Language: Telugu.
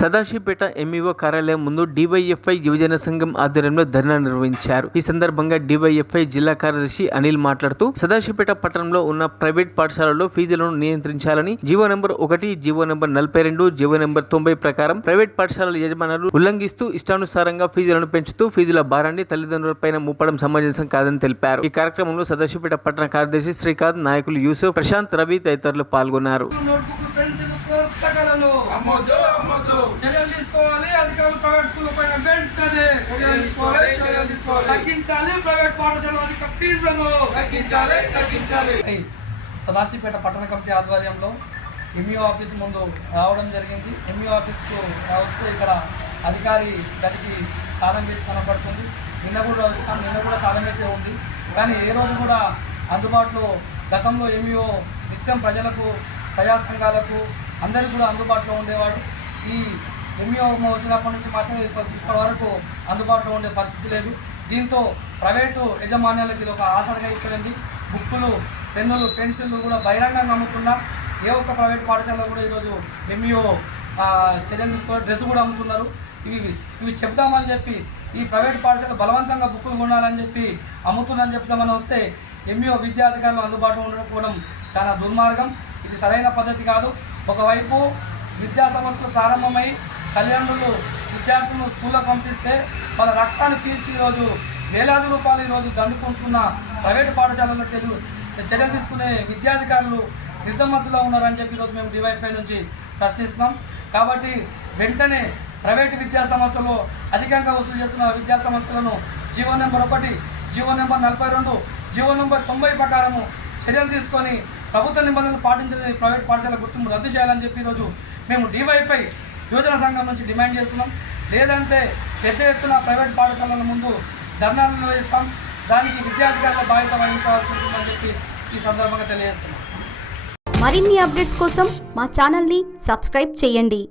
సదాశివపేట ఎంఈఓ కార్యాలయం ముందు డివైఎఫ్ఐ యువజన సంఘం ఆధ్వర్యంలో ధర్నా నిర్వహించారు. ఈ సందర్భంగా డివైఎఫ్ఐ జిల్లా కార్యదర్శి అనిల్ మాట్లాడుతూ సదాశివపేట పట్టణంలో ఉన్న ప్రైవేట్ పాఠశాలల్లో ఫీజులను నియంత్రించాలని GO number 1, GO number 42, GO number 90 ప్రకారం ప్రైవేట్ పాఠశాలల యజమానులు ఉల్లంఘిస్తూ ఇష్టానుసారంగా ఫీజులను పెంచుతూ ఫీజుల భారాన్ని తల్లిదండ్రులపైన మూపడం సమంజసం కాదని తెలిపారు. ఈ కార్యక్రమంలో సదాశివపేట పట్టణ కార్యదర్శి శ్రీకాంత్, నాయకులు యూసుఫ్, ప్రశాంత్, రవి తదితరులు పాల్గొన్నారు. చర్యలు తీసుకోవాలి. అధికారులు ప్రైవేట్ స్కూల్ పైన వెంటనే తగ్గించాలి. ప్రైవేట్ పాఠశాల అధిక ఫీజులను తగ్గించాలి. సదాశివపేట పట్టణ కమిటీ ఆధ్వర్యంలో ఎంఈఓ ఆఫీస్ ముందు రావడం జరిగింది. ఎంఈఓ ఆఫీస్కు వస్తే ఇక్కడ అధికారి గదికి తాళం వేసి కనపడుతుంది. నిన్న కూడా తాళం వేసే ఉంది. కానీ ఏ రోజు కూడా అందుబాటులో గతంలో ఎంఈఓ నిత్యం ప్రజలకు, ప్రజా సంఘాలకు అందరికీ కూడా అందుబాటులో ఉండేవాడు. ఈ ఎంఈఓ వచ్చినప్పటి నుంచి మాత్రం ఇప్పటి వరకు అందుబాటులో ఉండే పరిస్థితి లేదు. దీంతో ప్రైవేటు యజమాన్యాలకి ఇది ఒక ఆసరగా అయిపోయింది. బుక్కులు, పెన్నులు, పెన్సిళ్ళు కూడా బహిరంగంగా అమ్ముతున్నా ఏ ఒక్క ప్రైవేట్ పాఠశాలలో కూడా ఈరోజు ఎంఈఓ చర్యలు తీసుకోవాలి. డ్రెస్ కూడా అమ్ముతున్నారు. ఇవి చెప్తామని చెప్పి ఈ ప్రైవేట్ పాఠశాల బలవంతంగా బుక్కులు కొనాలని చెప్పి అమ్ముతున్నారని చెప్తామని వస్తే ఎంఈఓ విద్యాధికారులు అందుబాటులో ఉండకపోవడం చాలా దుర్మార్గం. ఇది సరైన పద్ధతి కాదు. ఒకవైపు విద్యా సంవత్సరాలు ప్రారంభమై తల్లిదండ్రులు విద్యార్థులను స్కూల్లో పంపిస్తే వాళ్ళ రక్తాన్ని పీల్చి ఈరోజు వేలాది రూపాయలు ఈరోజు దండుకుంటున్న ప్రైవేటు పాఠశాలల్లో చర్య తీసుకునే విద్యాధికారులు నిర్ధమత్తులో ఉన్నారని చెప్పి ఈరోజు మేము డివైఎఫ్ఐ నుంచి ప్రశ్నిస్తున్నాం. కాబట్టి వెంటనే ప్రైవేటు విద్యా సంస్థలు అధికంగా వసూలు చేస్తున్న విద్యా సంస్థలను GO number 1, GO number 42, GO number 90 ప్రకారము చర్యలు తీసుకొని ప్రభుత్వ నిబంధనలు పాటించని ప్రైవేట్ పాఠశాల గుర్తింపు రద్దు చేయాలని చెప్పి ఈరోజు మేము డివైఎఫ్ఐ యువజన సంఘం నుంచి డిమాండ్ చేస్తున్నాం. లేదంటే పెద్ద ఎత్తున ప్రైవేట్ పాఠశాలల ముందు ధర్నాలు నిర్వహిస్తాం. దానికి విద్యాధికారుల బాధ్యత వహించాల్సి ఉంటుందని చెప్పి ఈ సందర్భంగా తెలియజేస్తున్నాం. మరిన్ని అప్డేట్స్ కోసం మా ఛానల్ని సబ్స్క్రైబ్ చేయండి.